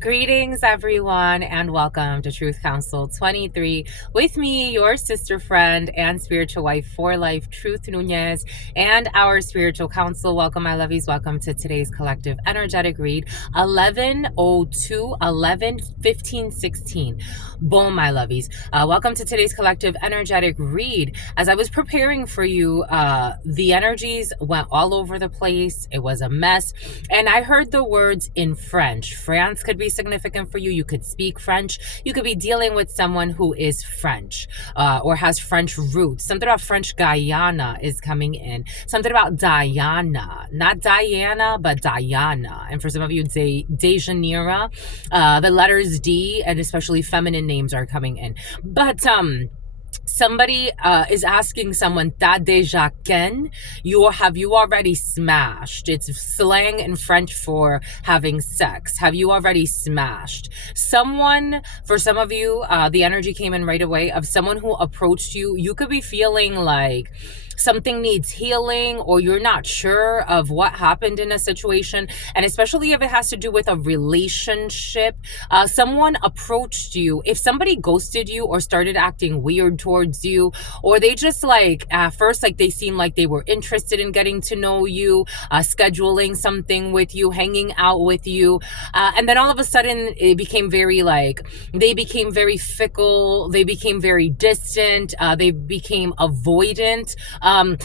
Greetings, everyone, and welcome to Truth Council 23 with me, your sister friend and spiritual wife for life, Truth Nunez, and our spiritual council. Welcome, my lovies. Welcome to today's collective energetic read 11:02, 11:15:16. Boom, my lovies. Welcome to today's collective energetic read. As I was preparing for you, the energies went all over the place. It was a mess. And I heard the words in French. France could be significant for you. You could speak French. You could be dealing with someone who is French or has French roots. Something about French Guyana is coming in. Something about Diana. Not Diana, but Diana. And for some of you, Dejanira. The letters D and especially feminine names are coming in. But somebody is asking someone, "Ta déjà ken?" Have you already smashed? It's slang in French for having sex. Have you already smashed? Someone, for some of you, the energy came in right away of someone who approached you. You could be feeling like something needs healing, or you're not sure of what happened in a situation, and especially if it has to do with a relationship. Someone approached you. If somebody ghosted you or started acting weird towards you, or they just like at first like they seemed like they were interested in getting to know you, scheduling something with you, hanging out with you, and then all of a sudden it became very like they became very fickle, they became very distant, they became avoidant.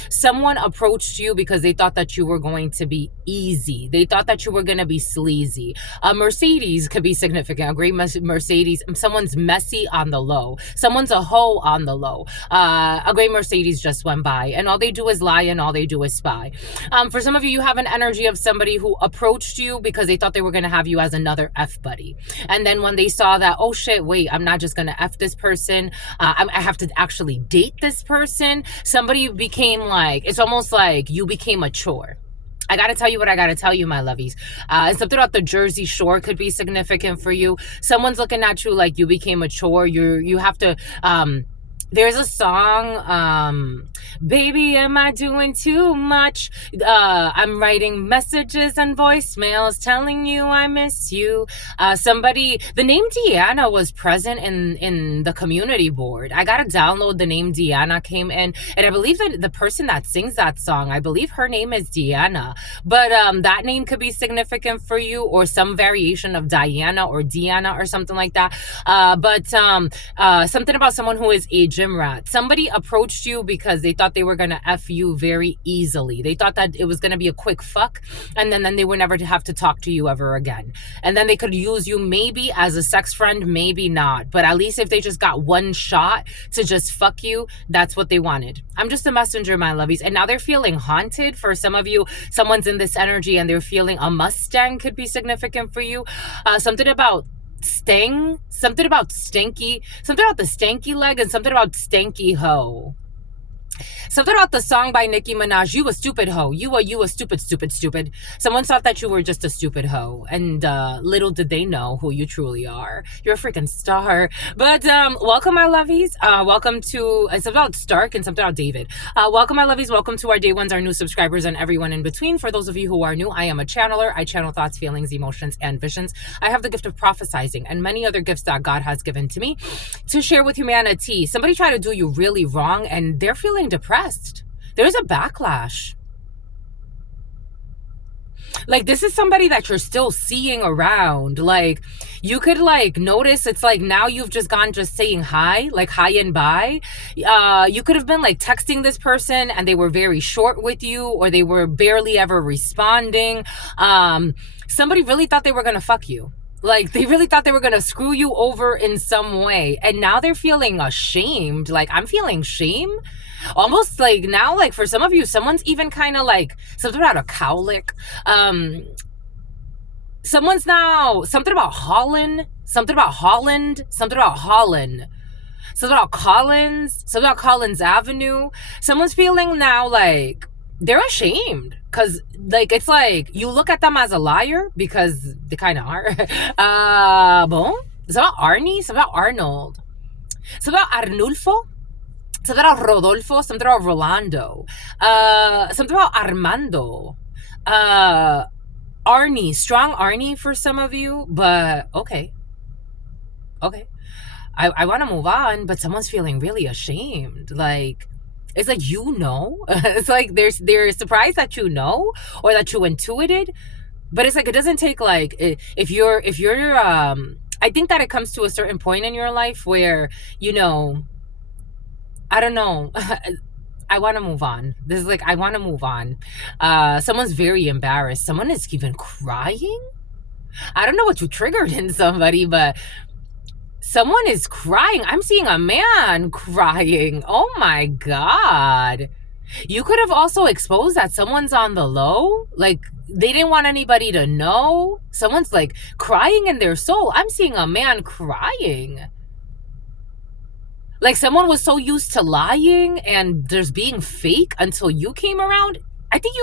Someone approached you because they thought that you were going to be easy. They thought that you were going to be sleazy. A Mercedes could be significant. A great Mercedes. Someone's messy on the low. Someone's a hoe on the low. A great Mercedes just went by, and all they do is lie and all they do is spy. For some of you, you have an energy of somebody who approached you because they thought they were going to have you as another F buddy. And then when they saw that, oh shit, wait, I'm not just going to F this person. I have to actually date this person. Somebody became like, it's almost like you became a chore. I got to tell you what I got to tell you, my lovies. And something about the Jersey Shore could be significant for you. Someone's looking at you like you became a chore. You have to, there's a song, baby, am I doing too much? I'm writing messages and voicemails telling you I miss you. The name Deanna was present in the community board. I gotta download the name Deanna came in, and I believe that the person that sings that song, I believe her name is Deanna. But that name could be significant for you, or some variation of Diana or Deanna or something like that. But something about someone who is a gym rat. Somebody approached you because they thought they were going to F you very easily. They thought that it was going to be a quick fuck, and then they would never have to talk to you ever again. And then they could use you maybe as a sex friend, maybe not. But at least if they just got one shot to just fuck you, that's what they wanted. I'm just a messenger, my lovies. And now they're feeling haunted. For some of you, someone's in this energy and they're feeling a Mustang could be significant for you. Something about something about stinky, something about the stanky leg, and something about stanky hoe. Something about the song by Nicki Minaj, "You a stupid hoe. You a stupid. Someone thought that you were just a stupid hoe, and little did they know who you truly are. You're a freaking star. But welcome, my lovies. Welcome to something about Stark and something about David. Welcome, my lovies. Welcome to our day ones, our new subscribers, and everyone in between. For those of you who are new, I am a channeler. I channel thoughts, feelings, emotions, and visions. I have the gift of prophesizing and many other gifts that God has given to me to share with humanity. Somebody tried to do you really wrong, and they're feeling depressed. There's a backlash. Like, this is somebody that you're still seeing around. Like, you could like notice it's like now you've just gone just saying hi, like hi and bye. You could have been like texting this person and they were very short with you, or they were barely ever responding. Somebody really thought they were gonna fuck you. Like, they really thought they were gonna screw you over in some way, and now they're feeling ashamed. Like, I'm feeling shame almost like now, like for some of you, someone's even kind of like something about a cowlick. Someone's now something about Holland, something about Holland, something about Holland, something about Collins, something about Collins Avenue. Someone's feeling now like they're ashamed because like it's like you look at them as a liar because they kind of are. Bon, it's about Arnie, it's about Arnold, it's about Arnulfo, something about Rodolfo, something about Rolando, something about Armando, Arnie, strong Arnie for some of you, but okay. I want to move on, but someone's feeling really ashamed. Like, it's like, it's like they're surprised that or that you intuited, but it's like, it doesn't take like, if you're I think that it comes to a certain point in your life where, I don't know. I want to move on. This is like, I want to move on. Someone's very embarrassed. Someone is even crying. I don't know what you triggered in somebody, but someone is crying. I'm seeing a man crying. Oh my God. You could have also exposed that someone's on the low. Like, they didn't want anybody to know. Someone's like crying in their soul. I'm seeing a man crying. Like, someone was so used to lying and there's being fake until you came around. I think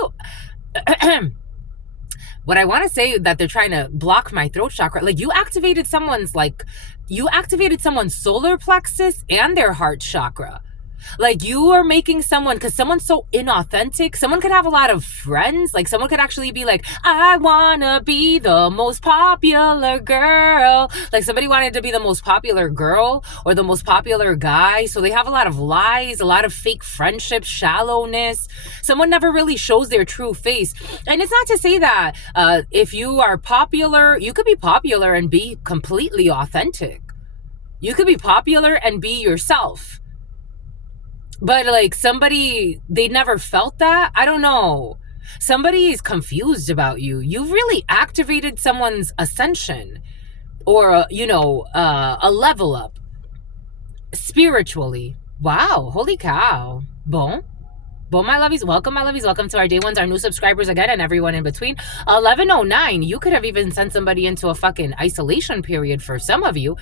what I want to say, that they're trying to block my throat chakra. Like, you activated someone's solar plexus and their heart chakra. Like, you are making someone, because someone's so inauthentic. Someone could have a lot of friends. Like, someone could actually be like, I wanna be the most popular girl. Like, somebody wanted to be the most popular girl or the most popular guy. So they have a lot of lies, a lot of fake friendships, shallowness. Someone never really shows their true face. And it's not to say that if you are popular, you could be popular and be completely authentic. You could be popular and be yourself. But like, somebody, they never felt that. I don't know. Somebody is confused about you. You've really activated someone's ascension, or a level up spiritually. Wow, holy cow. Bon, my lovies, welcome, my lovies. Welcome to our day ones, our new subscribers again, and everyone in between. 1109, you could have even sent somebody into a fucking isolation period for some of you.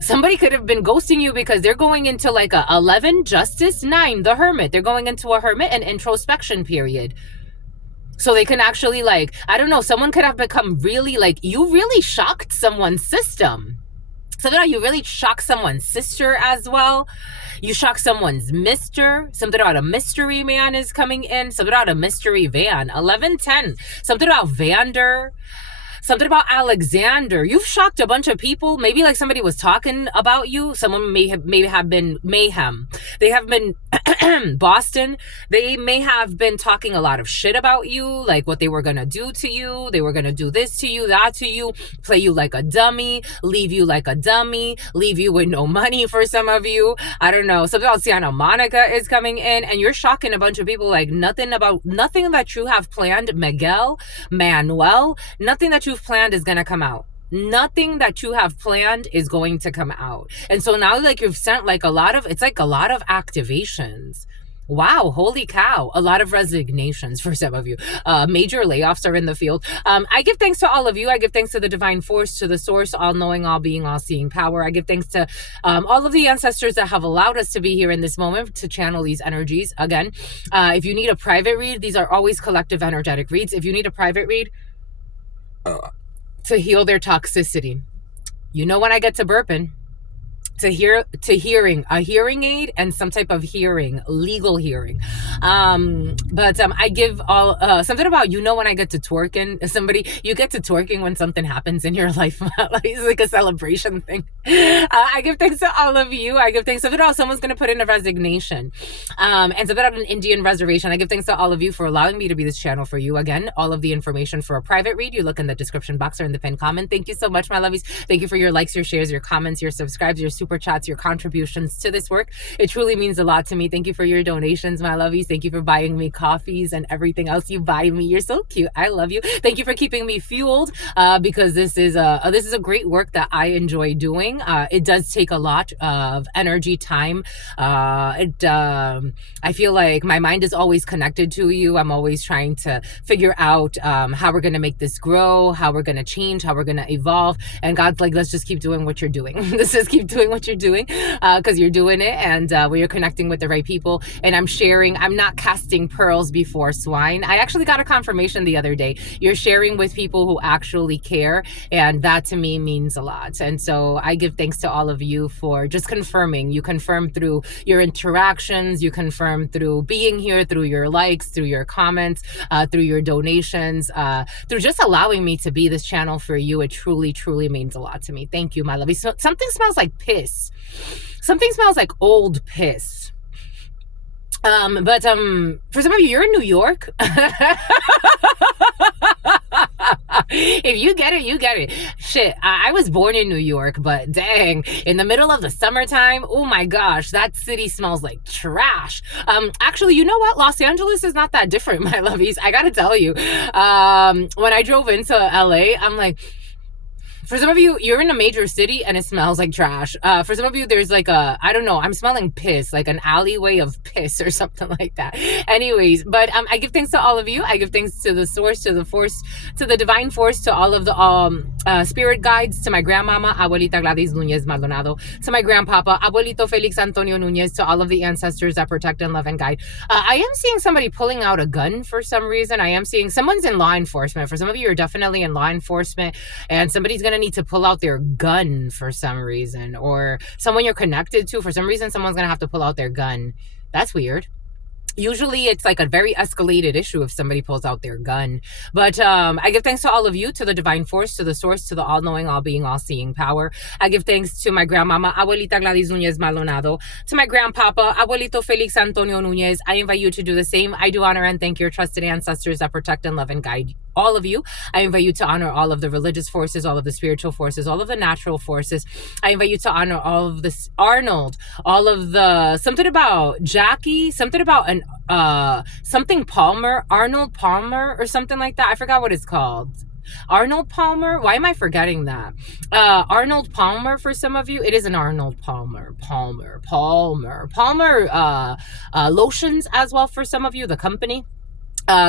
Somebody could have been ghosting you because they're going into like a 11, Justice, 9, the Hermit. They're going into a hermit and introspection period. So they can actually, like, I don't know, someone could have become really, like, you really shocked someone's system. So that you really shocked someone's sister as well. You shocked someone's mister. Something about a mystery man is coming in. Something about a mystery van. 1110. Something about Vander. Something about Alexander. You've shocked a bunch of people. Maybe like somebody was talking about you. Someone may have been mayhem. They have been Boston. They may have been talking a lot of shit about you, like what they were going to do to you. They were going to do this to you, that to you, play you like a dummy, leave you like a dummy, leave you with no money for some of you. I don't know. Something about Santa Monica is coming in, and you're shocking a bunch of people. Like, nothing that you have planned, Manuel, nothing that you've planned is going to come out. Nothing that you have planned is going to come out. And so now, like, you've sent like a lot of activations. Wow, holy cow. A lot of resignations for some of you. Major layoffs are in the field. I give thanks to all of you. I give thanks to the divine force, to the source, all knowing, all being, all seeing power. I give thanks to all of the ancestors that have allowed us to be here in this moment to channel these energies. Again, if you need a private read, these are always collective energetic reads. If you need a private read to heal their toxicity, you know, when I get to burping, to hearing, a hearing aid and some type of hearing, legal hearing. But I give all something about, you know, when I get to twerking, you get to twerking when something happens in your life. It's like a celebration thing. I give thanks to all of you. I give thanks. Something about someone's going to put in a resignation, and something about an Indian reservation. I give thanks to all of you for allowing me to be this channel for you. Again, all of the information for a private read, you look in the description box or in the pinned comment. Thank you so much, my lovies. Thank you for your likes, your shares, your comments, your subscribes, your super chats, your contributions to this work. It truly means a lot to me. Thank you for your donations, my lovies. Thank you for buying me coffees and everything else you buy me. You're so cute. I love you. Thank you for keeping me fueled, because this is a great work that I enjoy doing. It does take a lot of energy, time. I feel like my mind is always connected to you. I'm always trying to figure out how we're going to make this grow, how we're going to change, how we're going to evolve. And God's like, let's just keep doing what you're doing. Let's just keep doing what you're doing, because you're doing it, and where you're connecting with the right people. And I'm sharing. I'm not casting pearls before swine. I actually got a confirmation the other day. You're sharing with people who actually care, and that to me means a lot. And so I give thanks to all of you for just confirming. You confirm through your interactions, you confirm through being here, through your likes, through your comments, through your donations, through just allowing me to be this channel for you. It truly, truly means a lot to me. Thank you, my lovey. So, something smells like piss. Something smells like old piss. But for some of you, you're in New York. If you get it, you get it. Shit, I was born in New York, but dang, in the middle of the summertime, oh my gosh, that city smells like trash. Actually, you know what? Los Angeles is not that different, my lovies. I gotta tell you, when I drove into LA, I'm like, for some of you, you're in a major city and it smells like trash. For some of you, there's like I don't know, I'm smelling piss, like an alleyway of piss or something like that. Anyways, but I give thanks to all of you. I give thanks to the source, to the force, to the divine force, to all of the spirit guides, to my grandmama, Abuelita Gladys Nunez Maldonado, to my grandpapa, Abuelito Felix Antonio Nunez, to all of the ancestors that protect and love and guide. I am seeing somebody pulling out a gun for some reason. I am seeing someone's in law enforcement. For some of you, you're definitely in law enforcement, and somebody's going to need to pull out their gun for some reason, or someone you're connected to, for some reason, someone's going to have to pull out their gun. That's weird. Usually it's like a very escalated issue if somebody pulls out their gun. But I give thanks to all of you, to the divine force, to the source, to the all-knowing, all-being, all-seeing power. I give thanks to my grandmama, Abuelita Gladys Nunez Maldonado, to my grandpapa, Abuelito Felix Antonio Nunez. I invite you to do the same. I do honor and thank your trusted ancestors that protect and love and guide all of you. I invite you to honor all of the religious forces, all of the spiritual forces, all of the natural forces. I invite you to honor all of this Arnold, all of the, something about Jackie, something about an something Palmer, Arnold Palmer or something like that. I forgot what it's called. Arnold Palmer? Why am I forgetting that? Arnold Palmer for some of you. It is an Arnold Palmer. Palmer lotions as well for some of you, the company.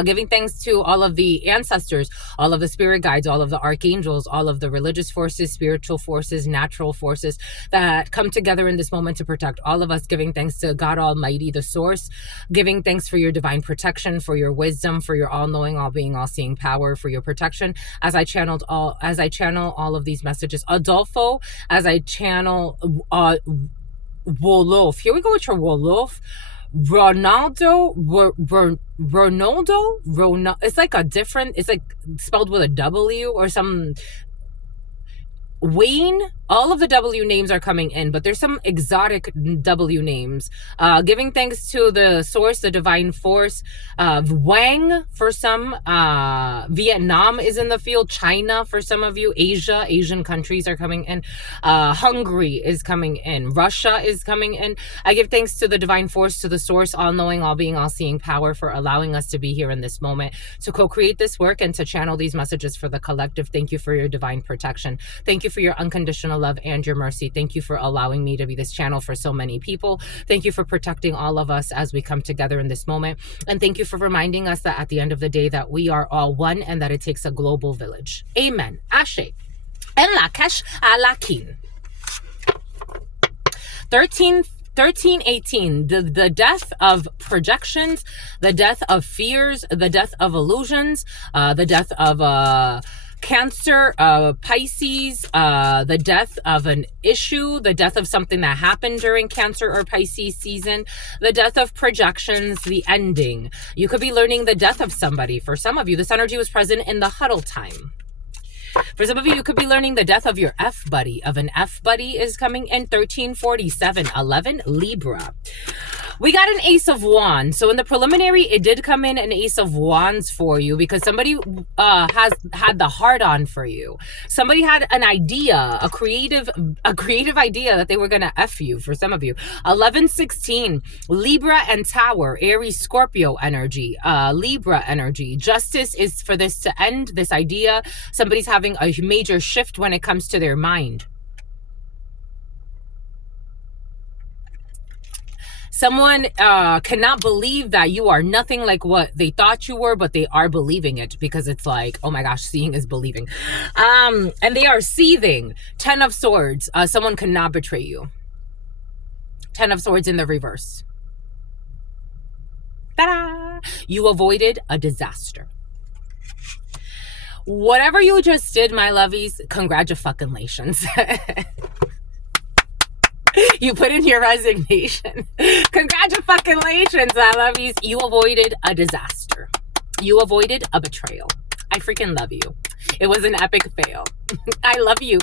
Giving thanks to all of the ancestors, all of the spirit guides, all of the archangels, all of the religious forces, spiritual forces, natural forces that come together in this moment to protect all of us. Giving thanks to God Almighty, the source. Giving thanks for your divine protection, for your wisdom, for your all-knowing, all-being, all-seeing power, for your protection. As I channel all of these messages, Adolfo, as I channel Wolof. Here we go with your Wolof. Ronaldo, it's like a different, it's like spelled with a W or some. Wayne, all of the W names are coming in, but there's some exotic W names. Giving thanks to the source, the divine force. Wang for some. Vietnam is in the field. China for some of you. Asian countries are coming in. Hungary is coming in. Russia is coming in. I give thanks to the divine force, to the source, all-knowing, all-being, all-seeing power for allowing us to be here in this moment, to co-create this work and to channel these messages for the collective. Thank you for your divine protection. Thank you for your unconditional love and your mercy. Thank you for allowing me to be this channel for so many people. Thank you for protecting all of us as we come together in this moment. And thank you for reminding us that at the end of the day that we are all one and that it takes a global village. Amen. Ashe. En la cash a la kin. 1318, the death of projections, the death of fears, the death of illusions, the death of Cancer, Pisces, the death of an issue, the death of something that happened during Cancer or Pisces season, the death of projections, the ending. You could be learning the death of somebody. For some of you, this energy was present in the huddle time. For some of you, you could be learning the death of your F-buddy, of an F-buddy is coming in. 1347, 11, Libra. We got an Ace of Wands. So in the preliminary, it did come in an Ace of Wands for you because somebody has had the heart on for you. Somebody had an idea, a creative idea that they were going to F you for some of you. 1116, Libra and Tower, Aries, Scorpio energy, Libra energy. Justice is for this to end, this idea. Somebody's having a major shift when it comes to their mind. Someone cannot believe that you are nothing like what they thought you were, but they are believing it because it's like, oh my gosh, seeing is believing. And they are seething. 10 of Swords. Someone cannot betray you. 10 of Swords in the reverse. Ta-da! You avoided a disaster. Whatever you just did, my lovies, congratulations. You put in your resignation. Congratulations. I love you. You avoided a disaster. You avoided a betrayal. I freaking love you. It was an epic fail. I love you.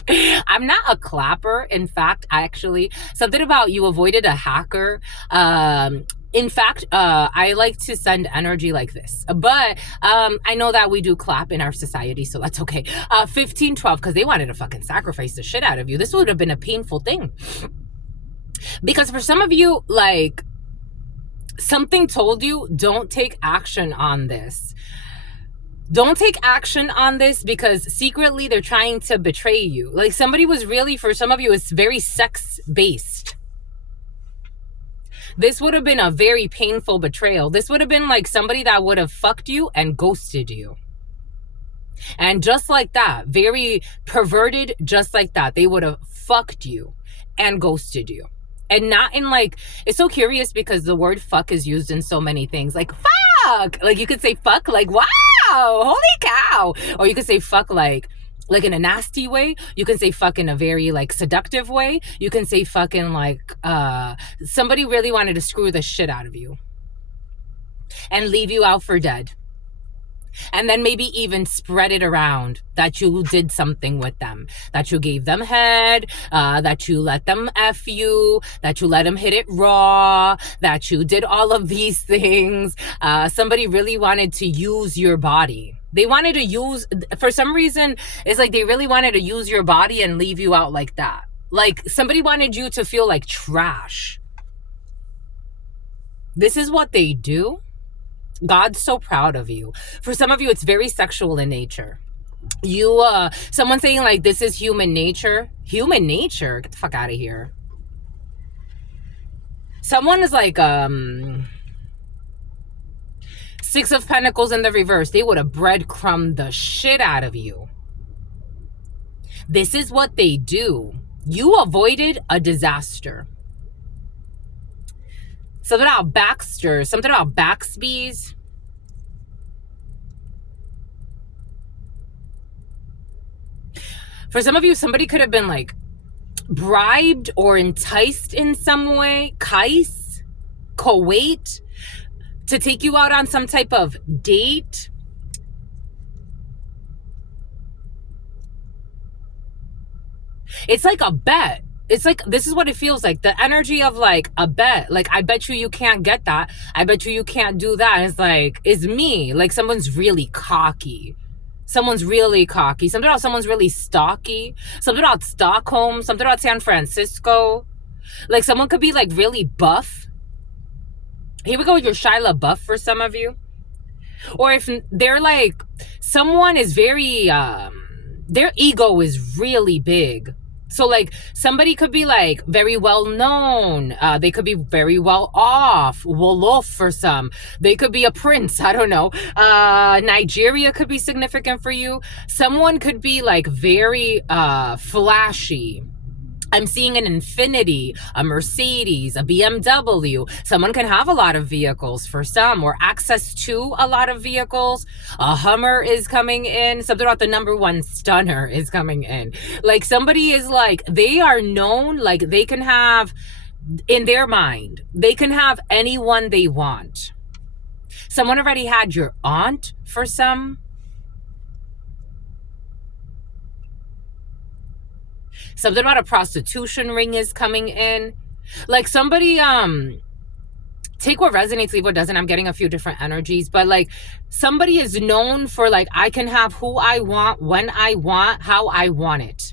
I'm not a clapper. In fact, something about you avoided a hacker. In fact, I like to send energy like this, but I know that we do clap in our society, so that's okay. 1512, because they wanted to fucking sacrifice the shit out of you. This would have been a painful thing. Because for some of you, like, something told you, don't take action on this. Don't take action on this because secretly they're trying to betray you. Like, somebody was really, for some of you, it's very sex-based. This would have been a very painful betrayal. This would have been like somebody that would have fucked you and ghosted you. And just like that, very perverted, just like that, they would have fucked you and ghosted you. And not in like, it's so curious because the word fuck is used in so many things. Like, fuck! Like, you could say fuck like, wow, holy cow! Or you could say fuck like in a nasty way. You can say fuck in a very like seductive way. You can say fucking like somebody really wanted to screw the shit out of you and leave you out for dead. And then maybe even spread it around that you did something with them, that you gave them head, that you let them F you, that you let them hit it raw, that you did all of these things. Somebody really wanted to use your body. They wanted to use, for some reason, it's like they really wanted to use your body and leave you out like that. Like somebody wanted you to feel like trash. This is what they do. God's so proud of you. For some of you, it's very sexual in nature. Someone saying like, this is human nature. Human nature? Get the fuck out of here. Someone is like, Six of Pentacles in the reverse. They would have breadcrumbed the shit out of you. This is what they do. You avoided a disaster. Something about Baxter. Something about Baxby's. For some of you, somebody could have been like bribed or enticed in some way. Kais, Kuwait, to take you out on some type of date. It's like a bet. It's like, this is what it feels like. The energy of like a bet. Like, I bet you can't get that. I bet you can't do that. It's like, it's me. Like someone's really cocky. Someone's really cocky. Something about someone's really stocky. Something about Stockholm. Something about San Francisco. Like someone could be like really buff. Here we go with your Shia LaBeouf for some of you. Or if they're like, someone is very, their ego is really big. So like somebody could be like very well known. They could be very well off. Wolof for some. They could be a prince. I don't know. Nigeria could be significant for you. Someone could be like very flashy. I'm seeing an Infinity, a Mercedes, a BMW. Someone can have a lot of vehicles for some, or access to a lot of vehicles. A Hummer is coming in. Something about the #1 stunner is coming in. Like somebody is like, they are known, like they can have, in their mind, they can have anyone they want. Someone already had your aunt for some. Something about a prostitution ring is coming in. Like somebody, take what resonates, leave what doesn't. I'm getting a few different energies, but like somebody is known for like, I can have who I want, when I want, how I want it.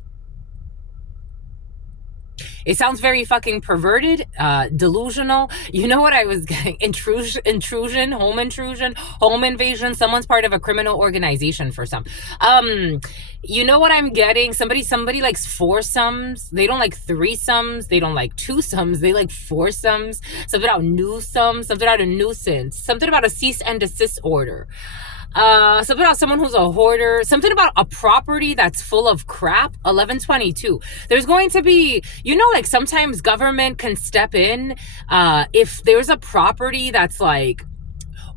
It sounds very fucking perverted, delusional. You know what I was getting? Intrusion, home invasion. Someone's part of a criminal organization for some. You know what I'm getting? Somebody likes foursomes. They don't like threesomes. They don't like twosomes. They like foursomes. Something about newsomes. Something about a nuisance. Something about a cease and desist order. Something about someone who's a hoarder. Something about a property that's full of crap. 1122. There's going to be, you know, like sometimes government can step in if there's a property that's like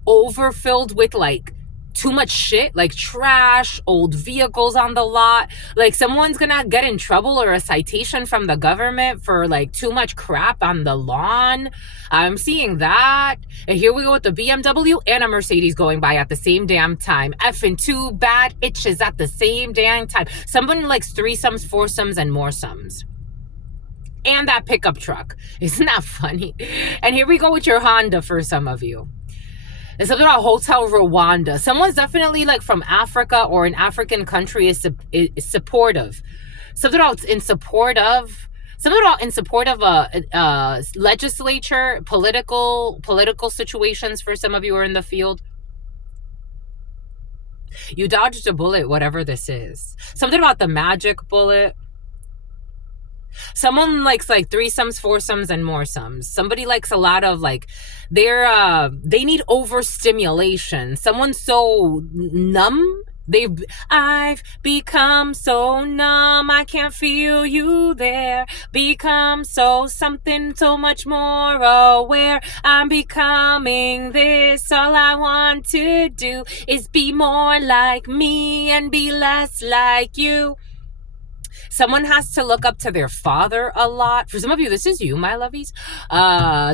overfilled with like too much shit, like trash, old vehicles on the lot. Like someone's gonna get in trouble or a citation from the government for like too much crap on the lawn. I'm seeing that. And here we go with the BMW and a Mercedes going by at the same damn time. Effing two bad itches at the same damn time. Someone likes threesomes, foursomes, and more sums. And that pickup truck. Isn't that funny? And here we go with your Honda for some of you. It's something about Hotel Rwanda. Someone's definitely like from Africa or an African country is supportive. Something about in support of a legislature, political situations for some of you who are in the field. You dodged a bullet, whatever this is. Something about the magic bullet. Someone likes like threesomes, foursomes, and more sums. Somebody likes a lot of like they need overstimulation. Someone's so numb. I've become so numb, I can't feel you there. Become so something so much more aware. I'm becoming this. All I want to do is be more like me and be less like you. Someone has to look up to their father a lot. For some of you, this is you, my lovies.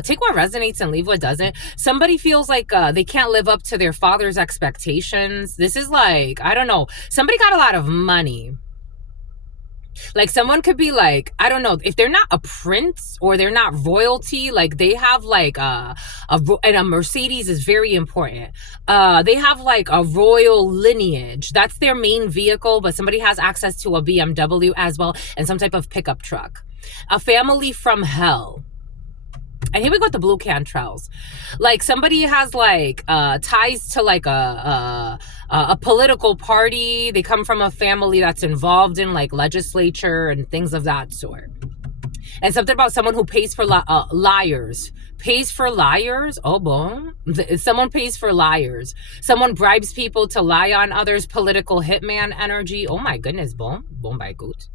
Take what resonates and leave what doesn't. Somebody feels like they can't live up to their father's expectations. This is like, I don't know. Somebody got a lot of money. Like someone could be like, I don't know, if they're not a prince or they're not royalty, like they have like and a Mercedes is very important. They have like a royal lineage. That's their main vehicle, but somebody has access to a BMW as well and some type of pickup truck. A family from hell. And here we go with the blue cantrels. Like somebody has like ties to like a political party. They come from a family that's involved in like legislature and things of that sort. And something about someone who pays for liars. Pays for liars? Oh, boom. Someone pays for liars. Someone bribes people to lie on others. Political hitman energy. Oh my goodness, boom. Boom by good.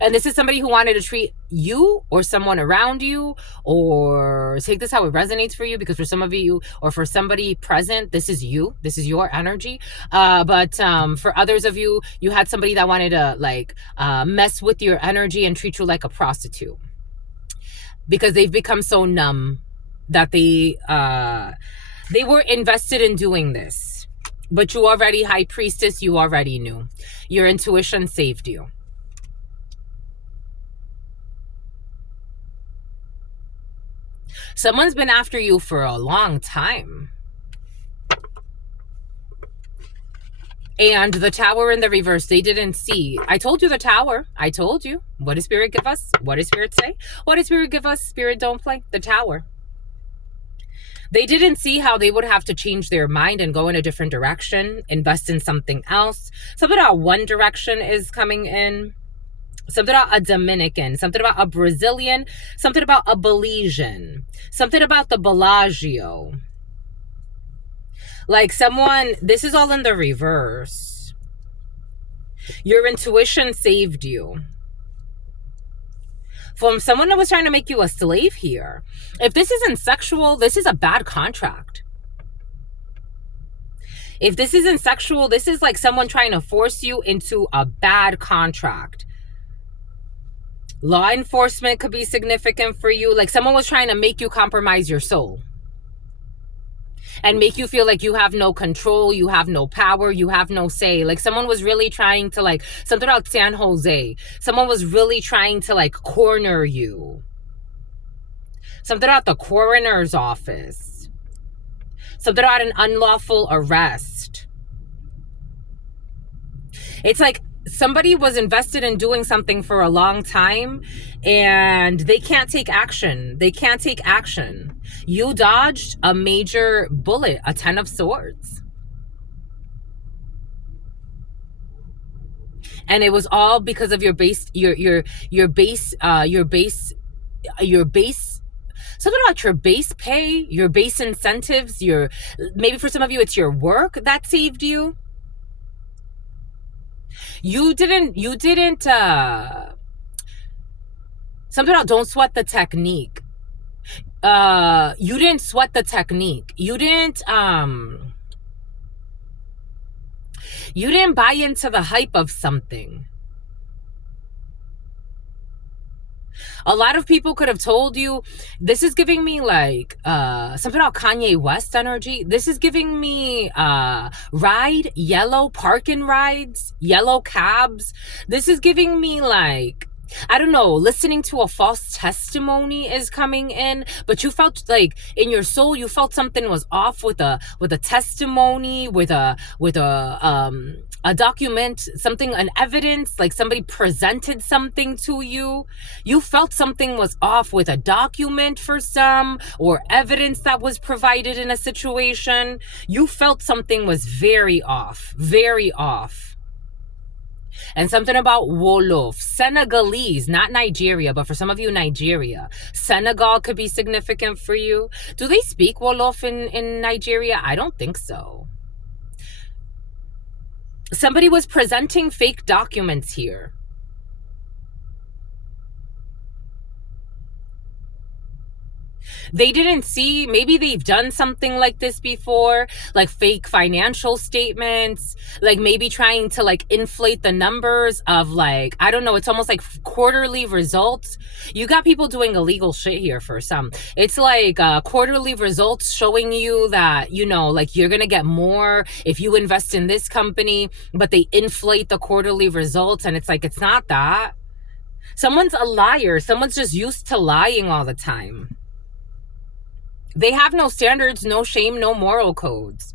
And this is somebody who wanted to treat you or someone around you, or take this how it resonates for you, because for some of you or for somebody present, this is you. This is your energy. But for others of you, you had somebody that wanted to like mess with your energy and treat you like a prostitute because they've become so numb that they were invested in doing this. But you already, high priestess, you already knew. Your intuition saved you. Someone's been after you for a long time. And the tower in the reverse, they didn't see. I told you the tower. I told you. What does Spirit give us? What does Spirit say? What does Spirit give us? Spirit don't play. The tower. They didn't see how they would have to change their mind and go in a different direction, invest in something else. Something about one direction is coming in. Something about a Dominican, something about a Brazilian, something about a Belizean, something about the Bellagio. Like someone, this is all in the reverse. Your intuition saved you from someone that was trying to make you a slave here. If this isn't sexual, this is a bad contract. If this isn't sexual, this is like someone trying to force you into a bad contract. Law enforcement could be significant for you. Like someone was trying to make you compromise your soul and make you feel like you have no control, you have no power, you have no say. Like someone was really trying to like, something about San Jose. Someone was really trying to like corner you. Something about the coroner's office. Something about an unlawful arrest. It's like, somebody was invested in doing something for a long time and they can't take action. They can't take action. You dodged a major bullet, a 10 of swords. And it was all because of your base, your base, something about your base pay, your base incentives, maybe for some of you, it's your work that saved you. You didn't, something about don't sweat the technique. you didn't sweat the technique. You didn't buy into the hype of something. A lot of people could have told you, this is giving me like something about Kanye West energy. This is giving me ride, yellow parking rides, yellow cabs. This is giving me like, I don't know, listening to a false testimony is coming in, but you felt like in your soul you felt something was off with a testimony, with a document, something, an evidence, like somebody presented something to you. You felt something was off with a document for some, or evidence that was provided in a situation. You felt something was very off, very off. And something about Wolof, Senegalese, not Nigeria, but for some of you, Nigeria. Senegal could be significant for you. Do they speak Wolof in Nigeria? I don't think so. Somebody was presenting fake documents here. They didn't see, maybe they've done something like this before, like fake financial statements, like maybe trying to like inflate the numbers of like, I don't know, it's almost like quarterly results. You got people doing illegal shit here for some. It's like quarterly results showing you that, you know, like you're gonna get more if you invest in this company, but they inflate the quarterly results, and it's like, it's not that. Someone's a liar. Someone's just used to lying all the time. They have no standards, no shame, no moral codes.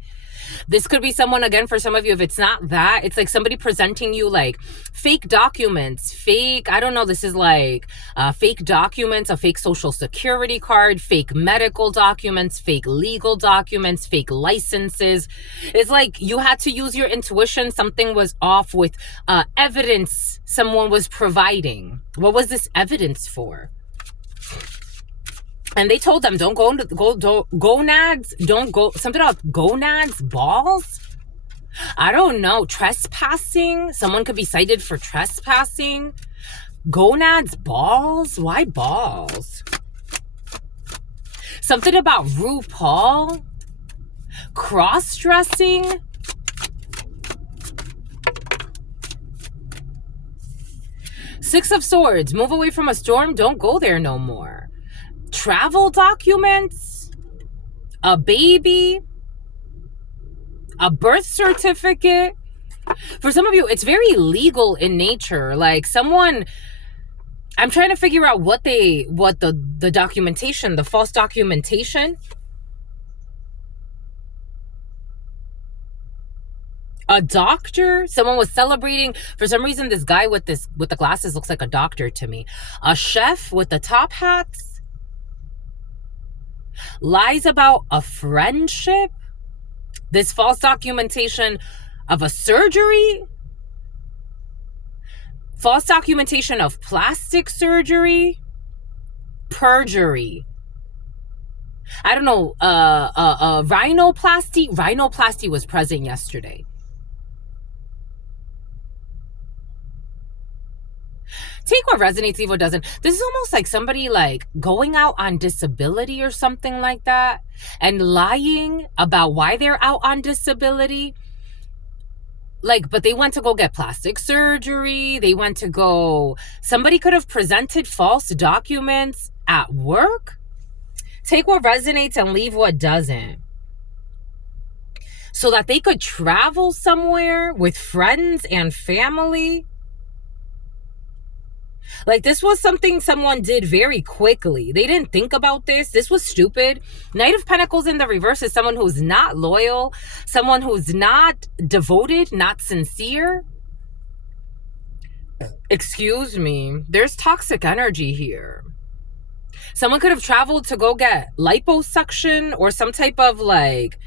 This could be someone, again, for some of you, if it's not that, it's like somebody presenting you like fake documents, fake, I don't know, this is like fake documents, a fake social security card, fake medical documents, fake legal documents, fake licenses. It's like you had to use your intuition. Something was off with evidence someone was providing. What was this evidence for? And they told them, don't go into gonads, don't go, something about gonads, balls? I don't know. Trespassing? Someone could be cited for trespassing. Gonads, balls? Why balls? Something about RuPaul? Cross-dressing? Six of Swords. Move away from a storm. Don't go there no more. Travel documents, a baby, a birth certificate. For some of you, it's very legal in nature. Like someone, I'm trying to figure out what the documentation, the false documentation. A doctor, someone was celebrating. For some reason, this guy with the glasses looks like a doctor to me. A chef with the top hats. Lies about a friendship. This false documentation of a surgery. False documentation of plastic surgery. Perjury. I don't know. Rhinoplasty. Rhinoplasty was present yesterday. Take what resonates, leave what doesn't. This is almost like somebody like going out on disability or something like that and lying about why they're out on disability. Like, but they went to go get plastic surgery. They went to go, somebody could have presented false documents at work. Take what resonates and leave what doesn't. So that they could travel somewhere with friends and family. Like, this was something someone did very quickly. They didn't think about this. This was stupid. Knight of Pentacles in the reverse is someone who's not loyal, someone who's not devoted, not sincere. Excuse me. There's toxic energy here. Someone could have traveled to go get liposuction or some type of like,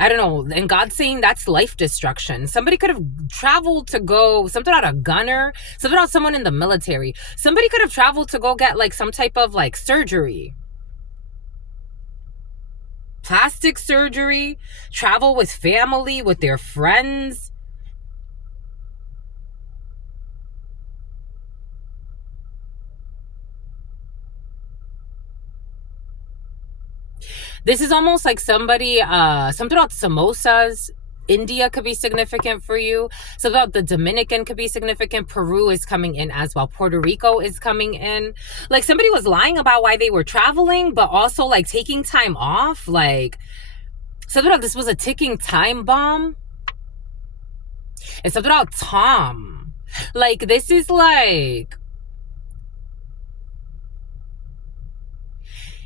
I don't know, and God's saying that's life destruction. Somebody could have traveled to go, something about a gunner, something about someone in the military. Somebody could have traveled to go get like some type of like surgery. Plastic surgery, travel with family, with their friends. This is almost like somebody, something about samosas. India could be significant for you. Something about the Dominican could be significant. Peru is coming in as well. Puerto Rico is coming in. Like somebody was lying about why they were traveling, but also like taking time off. Like something about this was a ticking time bomb. It's something about Tom. Like this is like,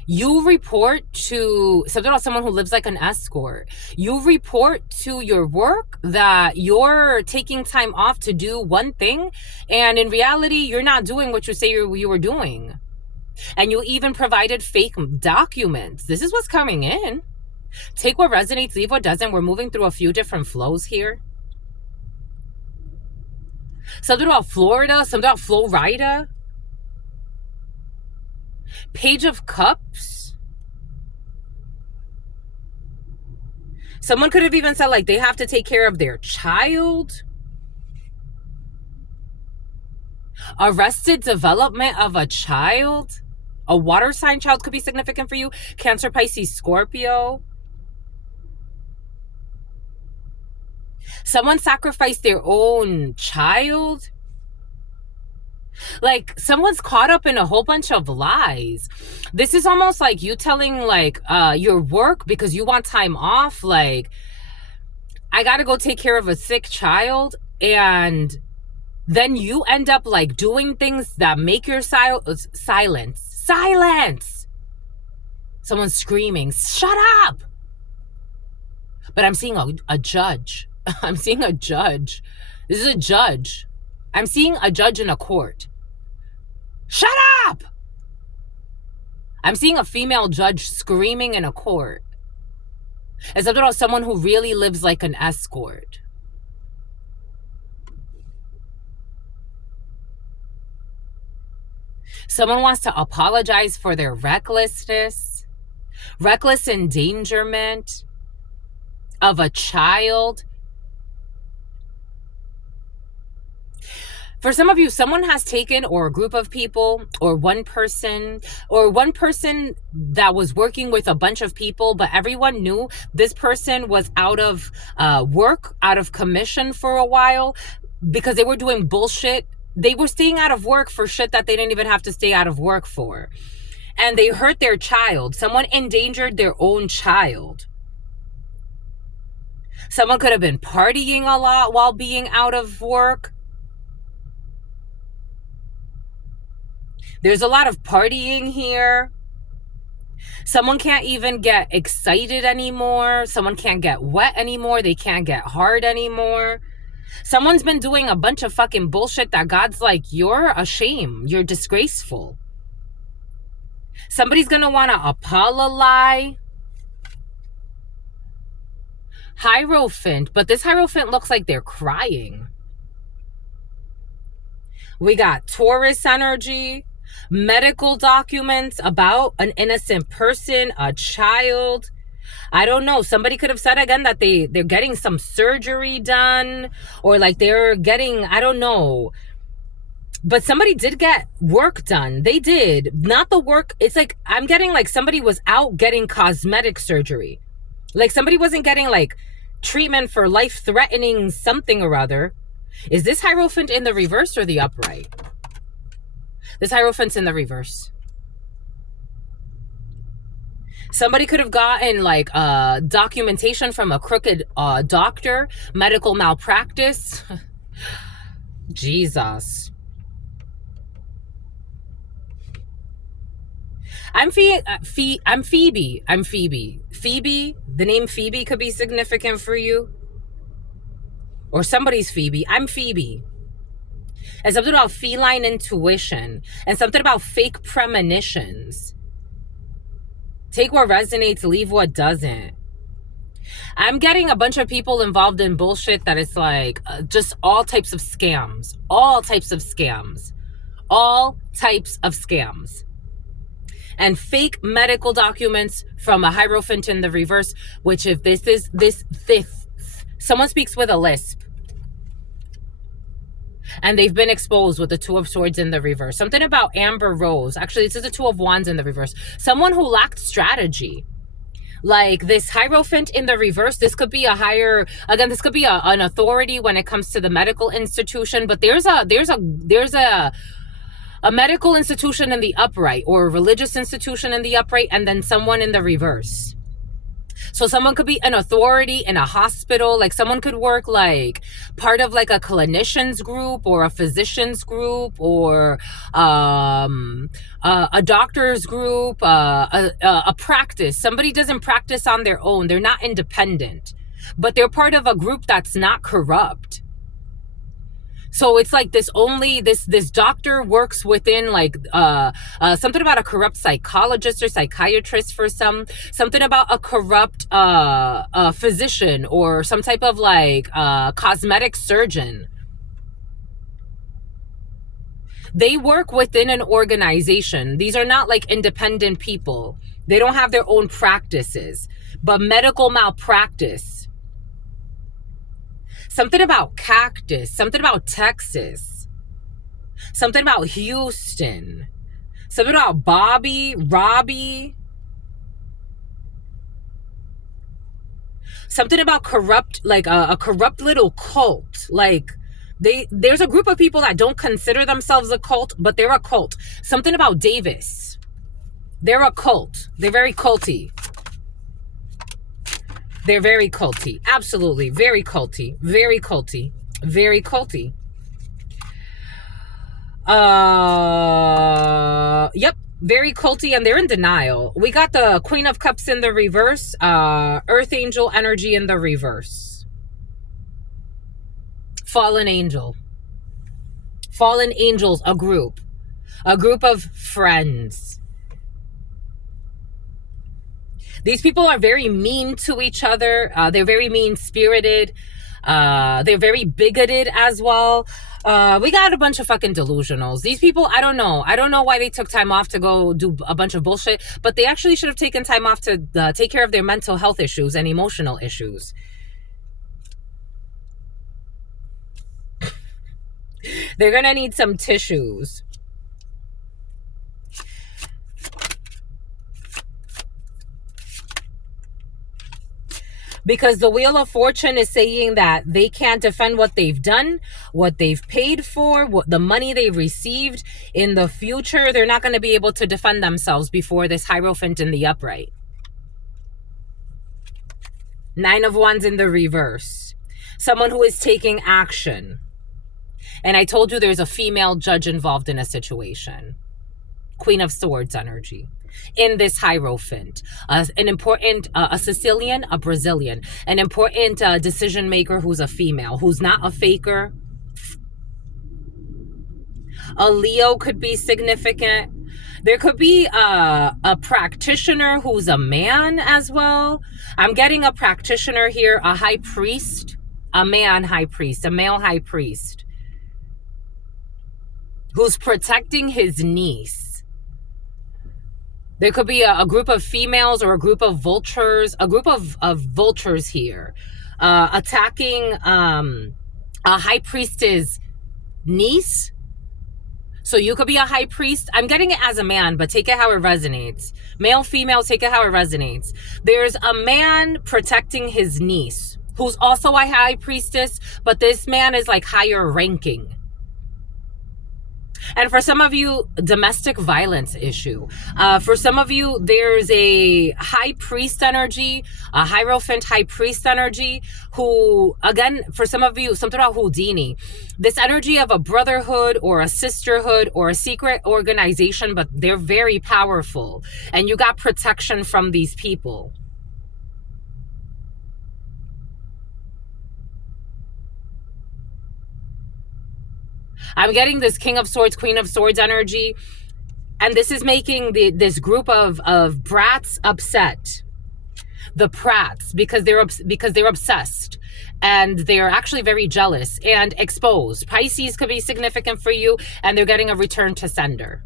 you report to something about someone who lives like an escort. You report to your work that you're taking time off to do one thing, and in reality, you're not doing what you say you were doing. And you even provided fake documents. This is what's coming in. Take what resonates, leave what doesn't. We're moving through a few different flows here. Something about Florida, something about Florida. Page of Cups. Someone could have even said like they have to take care of their child. Arrested development of a child. A water sign child could be significant for you. Cancer, Pisces, Scorpio. Someone sacrificed their own child. Like someone's caught up in a whole bunch of lies. This is almost like you telling like your work because you want time off. Like, I gotta go take care of a sick child, and then you end up like doing things that make your silence. Someone's screaming, shut up. But I'm seeing a judge. I'm seeing a judge. This is a judge. I'm seeing a judge in a court. Shut up! I'm seeing a female judge screaming in a court. It's about someone who really lives like an escort. Someone wants to apologize for their recklessness, reckless endangerment of a child. For some of you, someone has taken, or a group of people, or one person that was working with a bunch of people, but everyone knew this person was out of work, out of commission for a while because they were doing bullshit. They were staying out of work for shit that they didn't even have to stay out of work for. And they hurt their child. Someone endangered their own child. Someone could have been partying a lot while being out of work. There's a lot of partying here. Someone can't even get excited anymore. Someone can't get wet anymore. They can't get hard anymore. Someone's been doing a bunch of fucking bullshit that God's like, you're a shame. You're disgraceful. Somebody's gonna want to apologize. Hierophant, but this Hierophant looks like they're crying. We got Taurus energy. Medical documents about an innocent person, a child. I don't know. Somebody could have said again that they're getting some surgery done, or like they're getting, I don't know. But somebody did get work done. They did. Not the work. It's like, I'm getting like somebody was out getting cosmetic surgery. Like somebody wasn't getting like treatment for life-threatening something or other. Is this Hierophant in the reverse or the upright? This Hierophant's in the reverse. Somebody could have gotten like documentation from a crooked doctor, medical malpractice. Jesus. I'm Phoebe. I'm Phoebe. Phoebe, the name Phoebe could be significant for you. Or somebody's Phoebe. I'm Phoebe. And something about feline intuition. And something about fake premonitions. Take what resonates, leave what doesn't. I'm getting a bunch of people involved in bullshit that is like just all types of scams. All types of scams. All types of scams. And fake medical documents from a Hierophant in the reverse, which if this is this someone speaks with a lisp. And they've been exposed with the Two of Swords in the reverse. Something about Amber Rose. Actually, this is the Two of Wands in the reverse. Someone who lacked strategy. Like this Hierophant in the reverse, this could be a higher, again, this could be an authority when it comes to the medical institution, but there's a medical institution in the upright, or a religious institution in the upright, and then someone in the reverse. So someone could be an authority in a hospital, like someone could work like part of like a clinician's group or a physician's group, or a doctor's group, a practice. Somebody doesn't practice on their own. They're not independent, but they're part of a group that's not corrupt. So it's like this doctor works within like something about a corrupt psychologist or psychiatrist for something about a corrupt physician, or some type of like cosmetic surgeon. They work within an organization. These are not like independent people. They don't have their own practices, but medical malpractice. Something about cactus, something about Texas, something about Houston, something about Bobby, Robbie, something about corrupt, like a corrupt little cult. Like there's a group of people that don't consider themselves a cult, but they're a cult. Something about Davis. They're a cult. They're very culty. They're very culty. Absolutely. Very culty. Very culty. Very culty. Yep. Very culty, and they're in denial. We got the Queen of Cups in the reverse. Earth Angel energy in the reverse. Fallen Angel. Fallen Angels, a group. A group of friends. These people are very mean to each other. They're very mean-spirited. They're very bigoted as well. We got a bunch of fucking delusionals. These people, I don't know. I don't know why they took time off to go do a bunch of bullshit, but they actually should have taken time off to take care of their mental health issues and emotional issues. They're gonna need some tissues. Because the Wheel of Fortune is saying that they can't defend what they've done, what they've paid for, what the money they've received. In the future, they're not going to be able to defend themselves before this Hierophant in the upright. 9 of Wands in the reverse. Someone who is taking action. And I told you there's a female judge involved in a situation. Queen of Swords energy in this Hierophant. An important, a Sicilian, a Brazilian, an important decision maker who's a female, who's not a faker. A Leo could be significant. There could be a practitioner who's a man as well. I'm getting a practitioner here, a high priest, a man high priest, a male high priest, who's protecting his niece. There could be a group of females or a group of vultures, here, attacking a high priestess niece. So you could be a high priest. I'm getting it as a man, but take it how it resonates. Male, female, take it how it resonates. There's a man protecting his niece, who's also a high priestess, but this man is like higher ranking. And for some of you, domestic violence issue. For some of you, there's a high priest energy, a Hierophant high priest energy, who, again, for some of you, something about Houdini. This energy of a brotherhood or a sisterhood or a secret organization, but they're very powerful. And you got protection from these people. I'm getting this King of Swords, Queen of Swords energy. And this is making this group of brats upset. The Prats, because they're obsessed. And they're actually very jealous and exposed. Pisces could be significant for you, and they're getting a return to sender.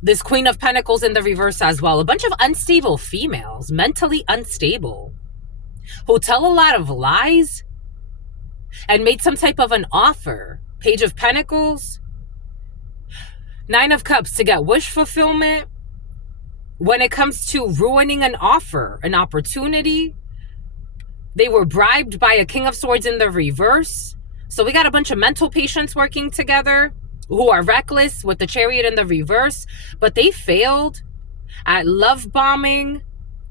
This Queen of Pentacles in the reverse as well. A bunch of unstable females, mentally unstable, who tell a lot of lies and made some type of an offer. Page of Pentacles. 9 of Cups to get wish fulfillment. when it comes to ruining an offer, an opportunity, they were bribed by a King of Swords in the reverse. So we got a bunch of mental patients working together who are reckless with the Chariot in the reverse, but they failed at love bombing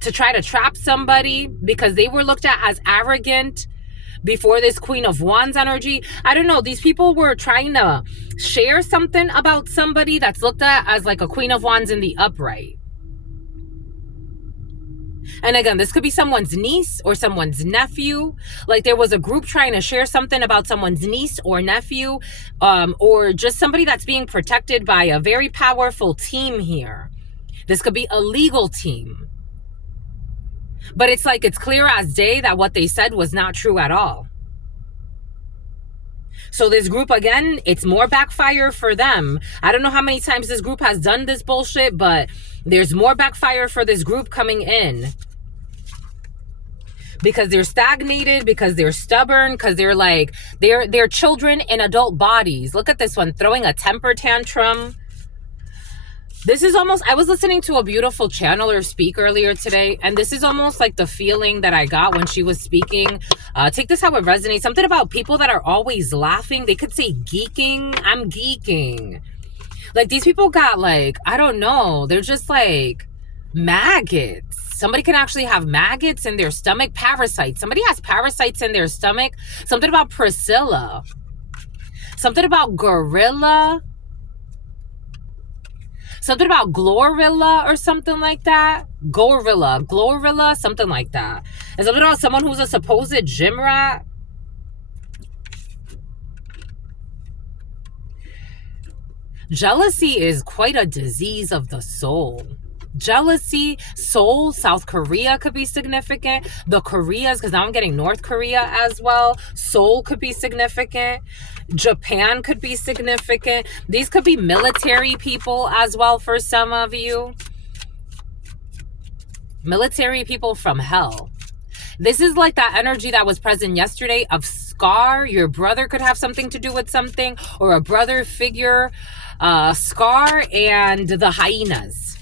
to try to trap somebody because they were looked at as arrogant before this Queen of Wands energy. I don't know. These people were trying to share something about somebody that's looked at as like a Queen of Wands in the upright. And again, this could be someone's niece or someone's nephew. Like there was a group trying to share something about someone's niece or nephew, or just somebody that's being protected by a very powerful team here. This could be a legal team. But it's like, it's clear as day that what they said was not true at all. So this group, again, it's more backfire for them. I don't know how many times this group has done this bullshit, but there's more backfire for this group coming in. Because they're stagnated, because they're stubborn, because they're like, they're children in adult bodies. Look at this one, throwing a temper tantrum. This is almost, I was listening to a beautiful channeler speak earlier today, and this is almost like the feeling that I got when she was speaking. Take this how it resonates. Something about people that are always laughing. They could say geeking. I'm geeking. Like these people got like, I don't know. They're just like maggots. Somebody can actually have maggots in their stomach. Parasites. Somebody has parasites in their stomach. Something about Priscilla. Something about gorilla. Something about Glorilla or something like that. Glorilla, something like that. And something about someone who's a supposed gym rat. Jealousy is quite a disease of the soul. Jealousy, Seoul, South Korea could be significant. The Koreas, because now I'm getting North Korea as well. Seoul could be significant. Japan could be significant. These could be military people as well for some of you. Military people from hell. This is like that energy that was present yesterday of Scar. Your brother could have something to do with something, or a brother figure. Scar and the hyenas.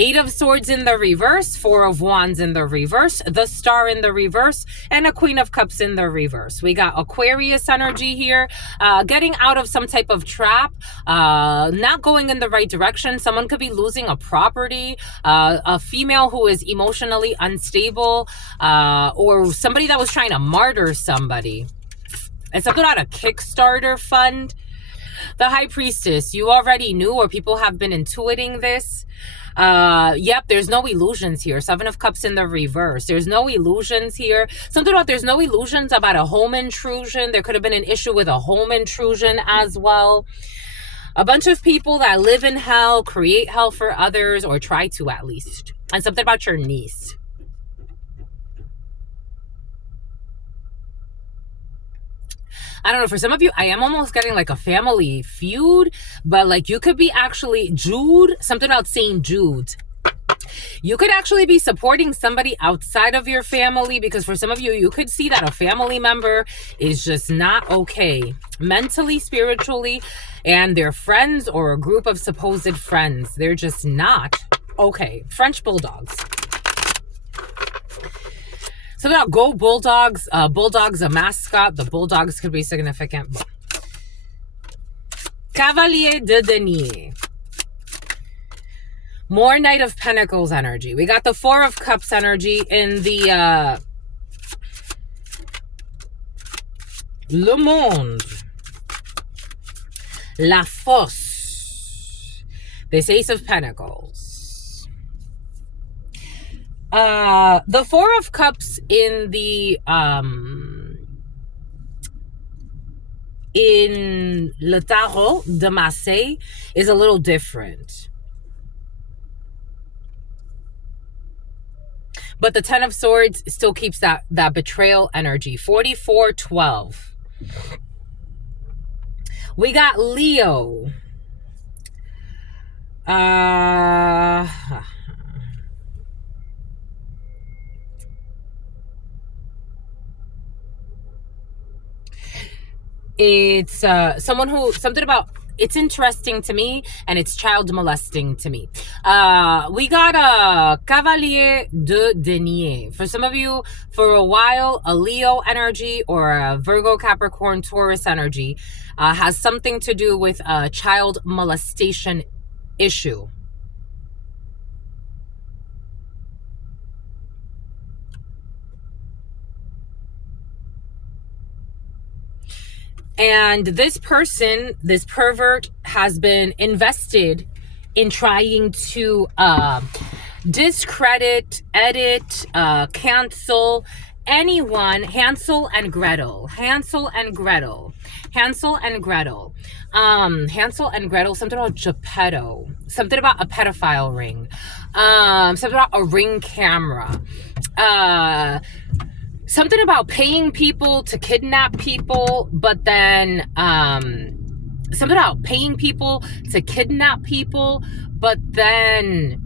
8 of Swords in the reverse, 4 of Wands in the reverse, the Star in the reverse, and a Queen of Cups in the reverse. We got Aquarius energy here, getting out of some type of trap, not going in the right direction. Someone could be losing a property, a female who is emotionally unstable, or somebody that was trying to martyr somebody. And something about a Kickstarter fund. The High Priestess, you already knew, or people have been intuiting this. Yep, there's no illusions here. 7 of Cups in the reverse. There's no illusions here. Something about there's no illusions about a home intrusion. There could have been an issue with a home intrusion as well. A bunch of people that live in hell, create hell for others, or try to at least. And something about your niece. I don't know, for some of you, I am almost getting like a family feud, but like you could be actually Jude, something about St. Jude. You could actually be supporting somebody outside of your family, because for some of you, you could see that a family member is just not okay mentally, spiritually, and their friends or a group of supposed friends, they're just not okay. French bulldogs. So now go Bulldogs. Bulldogs a mascot. The Bulldogs could be significant. Cavalier de Denier. More Knight of Pentacles energy. We got the 4 of Cups energy in the Le Monde. La Fosse. This Ace of Pentacles. The 4 of Cups in the in Le Tarot de Marseille is a little different. But the 10 of Swords still keeps that betrayal energy. 44-12. We got Leo. It's someone who, something about it's interesting to me, and it's child molesting to me. We got a Cavalier de Denier. For some of you, for a while, a Leo energy or a Virgo, Capricorn, Taurus energy has something to do with a child molestation issue. And this person, this pervert, has been invested in trying to discredit, edit, cancel anyone. Hansel and Gretel. Hansel and Gretel. Hansel and Gretel. Hansel and Gretel. Something about Geppetto. Something about a pedophile ring. Something about a ring camera. Something about paying people to kidnap people, but then something about paying people to kidnap people, but then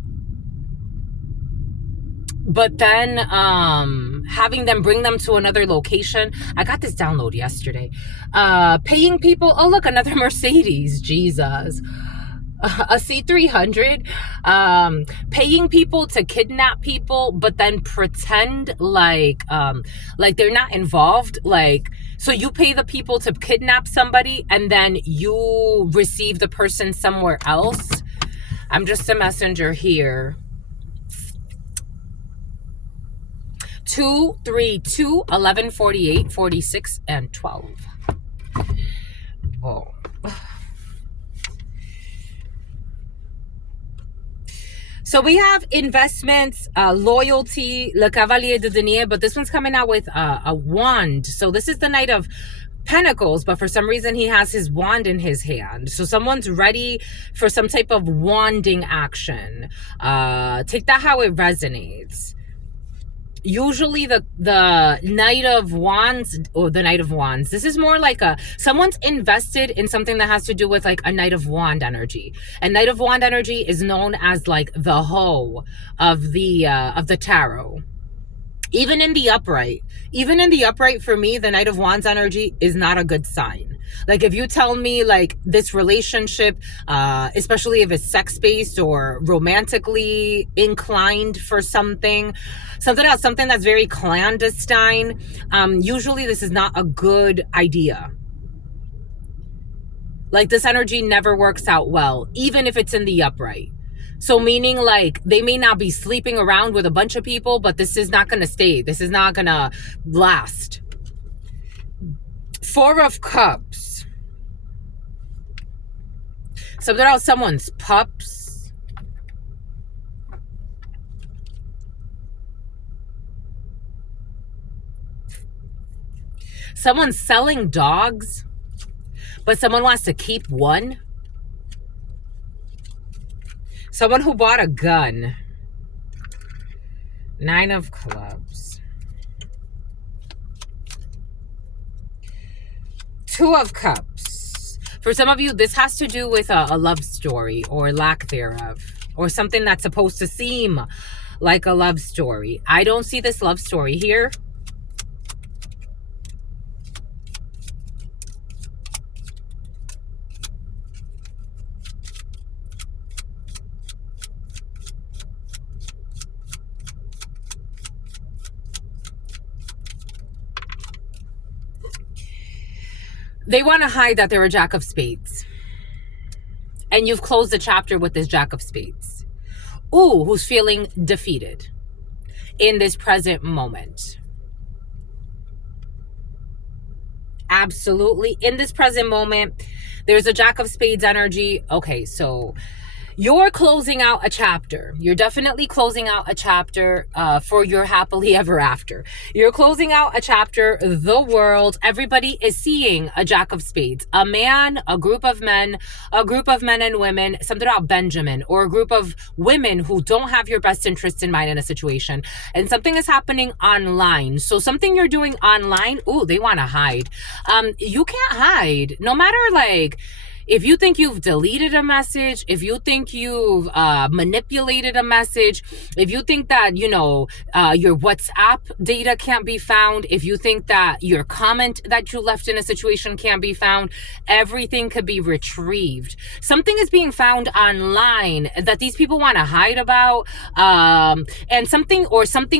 having them bring them to another location. I got this download yesterday. Paying people, oh look, another Mercedes, Jesus. A C300, paying people to kidnap people, but then pretend like they're not involved. Like, so you pay the people to kidnap somebody, and then you receive the person somewhere else. I'm just a messenger here. 2, 3, 2, 11, 48, 46, and 12. Oh. So we have investments, loyalty, Le Cavalier de Denier, but this one's coming out with a wand. So this is the Knight of Pentacles, but for some reason he has his wand in his hand. So someone's ready for some type of wanding action. Take that how it resonates. Usually the Knight of Wands or the Knight of Wands, this is more like someone's invested in something that has to do with like a Knight of Wand energy. And Knight of Wand energy is known as like the hoe of the tarot. Even in the upright for me, the Knight of Wands energy is not a good sign. Like if you tell me like this relationship, especially if it's sex-based or romantically inclined for something that's very clandestine, usually this is not a good idea. Like this energy never works out well, even if it's in the upright. So meaning like they may not be sleeping around with a bunch of people, but this is not going to stay. This is not going to last. 4 of Cups. Something about someone's pups. Someone's selling dogs, but someone wants to keep one. Someone who bought a gun. 9 of Clubs. 2 of Cups. For some of you, this has to do with a love story or lack thereof, or something that's supposed to seem like a love story. I don't see this love story here. They want to hide that they're a Jack of Spades. And you've closed the chapter with this Jack of Spades. Ooh, who's feeling defeated in this present moment. Absolutely. In this present moment, there's a Jack of Spades energy. Okay, so you're closing out a chapter. You're definitely closing out a chapter for your happily ever after. You're closing out a chapter, the world. Everybody is seeing a Jack of Spades. A man, a group of men and women, something about Benjamin, or a group of women who don't have your best interest in mind in a situation. And something is happening online. So something you're doing online, ooh, they want to hide. You can't hide. No matter like... If you think you've deleted a message, if you think you've manipulated a message, if you think that, your WhatsApp data can't be found, if you think that your comment that you left in a situation can't be found, everything could be retrieved. Something is being found online that these people want to hide about, and something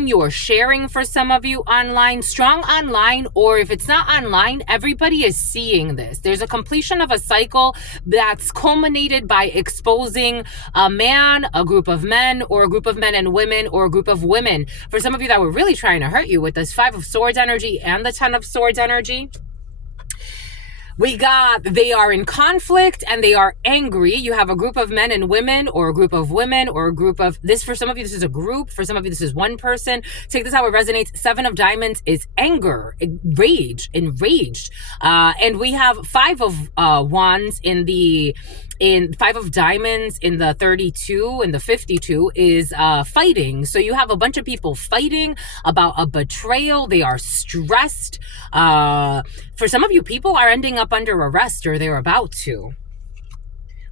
you're sharing for some of you online, strong online, or if it's not online, everybody is seeing this. There's a completion of a cycle that's culminated by exposing a man, a group of men, or a group of men and women, or a group of women. For some of you that were really trying to hurt you with this 5 of Swords energy and the 10 of Swords energy, we got they are in conflict and they are angry. You have a group of men and women, or a group of women, or a group of this. For some of you, this is a group. For some of you, this is one person. Take this how it resonates. 7 of Diamonds is anger, rage, enraged. And we have 5 of Wands in 5 of Diamonds in the 32 and the 52 is fighting. So you have a bunch of people fighting about a betrayal. They are stressed. For some of you, people are ending up under arrest, or they're about to.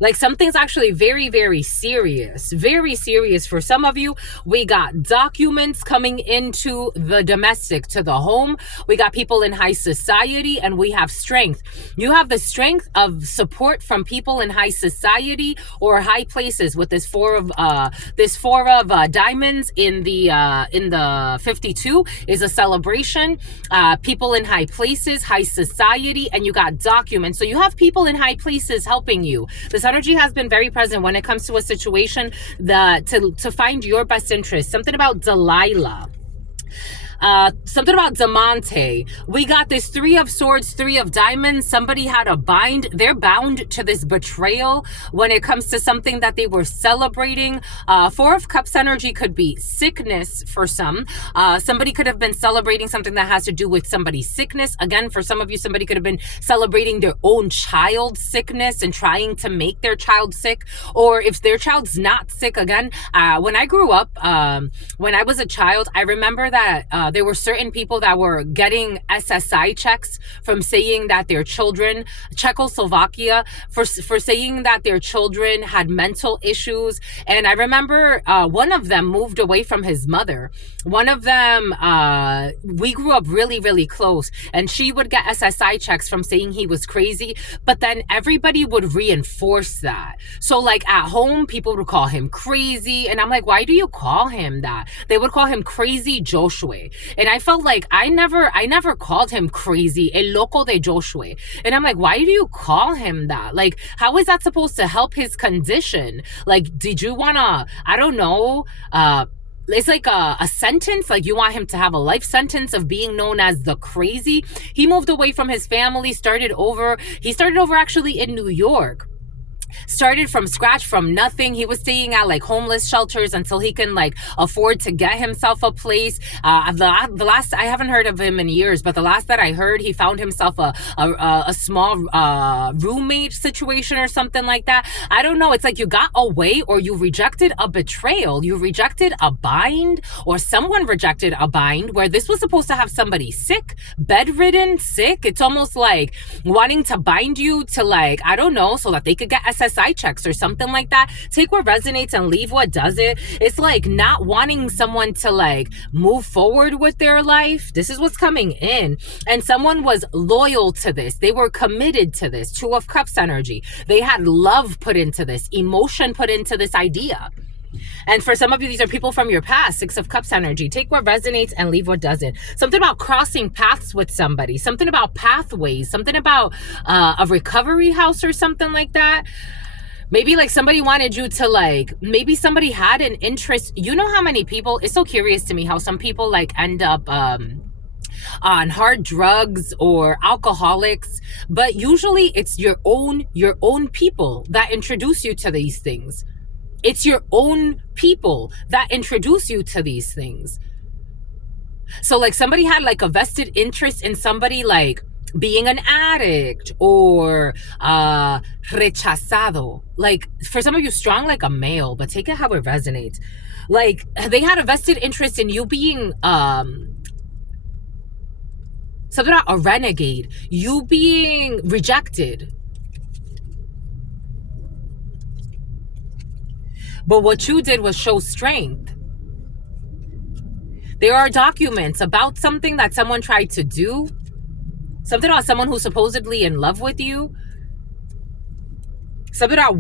Like, something's actually very, very serious. Very serious for some of you. We got documents coming into the domestic, to the home. We got people in high society, and we have strength. You have the strength of support from people in high society or high places with this 4 of Diamonds in the 52 is a celebration. People in high places, high society, and you got documents. So you have people in high places helping you. This energy has been very present when it comes to a situation to find your best interest. Something about Delilah. Something about Diamante. We got this 3 of Swords, 3 of Diamonds. Somebody had a bind. They're bound to this betrayal when it comes to something that they were celebrating. 4 of Cups energy could be sickness for some. Somebody could have been celebrating something that has to do with somebody's sickness. Again, for some of you, somebody could have been celebrating their own child's sickness and trying to make their child sick. Or if their child's not sick, again, when I grew up, when I was a child, I remember that there were certain people that were getting SSI checks from saying that their children, Czechoslovakia, for saying that their children had mental issues. And I remember one of them moved away from his mother. One of them, we grew up really, really close, and she would get SSI checks from saying he was crazy, but then everybody would reinforce that. So like at home, people would call him crazy, and I'm like, why do you call him that? They would call him crazy Joshua. And I felt like I never called him crazy, el loco de Joshua. And I'm like, why do you call him that? Like, how is that supposed to help his condition? Like, did you wanna, I don't know, it's like a sentence, like you want him to have a life sentence of being known as the crazy. He moved away from his family, started over actually in New York. Started from scratch, from nothing. He was staying at like homeless shelters until he can like afford to get himself a place. The last, I haven't heard of him in years, but the last that I heard, he found himself a small roommate situation or something like that. I don't know. It's like you got away, or you rejected a betrayal. You rejected a bind, or someone rejected a bind where this was supposed to have somebody sick, bedridden, sick. It's almost like wanting to bind you to, like, I don't know, so that they could get SSI checks or something like that. Take what resonates and leave what doesn't. It's like not wanting someone to like move forward with their life. This is what's coming in. And someone was loyal to this. They were committed to this. 2 of Cups energy. They had love put into this, emotion put into this idea. And for some of you, these are people from your past. 6 of Cups energy. Take what resonates and leave what doesn't. Something about crossing paths with somebody. Something about pathways. Something about a recovery house or something like that. Maybe like somebody wanted you to like, maybe somebody had an interest. You know how many people, it's so curious to me how some people like end up on hard drugs or alcoholics, but usually it's your own people that introduce you to these things. It's your own people that introduce you to these things. So like somebody had like a vested interest in somebody like being an addict or rechazado. Like for some of you, strong like a male, but take it how it resonates. Like they had a vested interest in you being something about a renegade, you being rejected. But what you did was show strength. There are documents about something that someone tried to do, something about someone who's supposedly in love with you, something about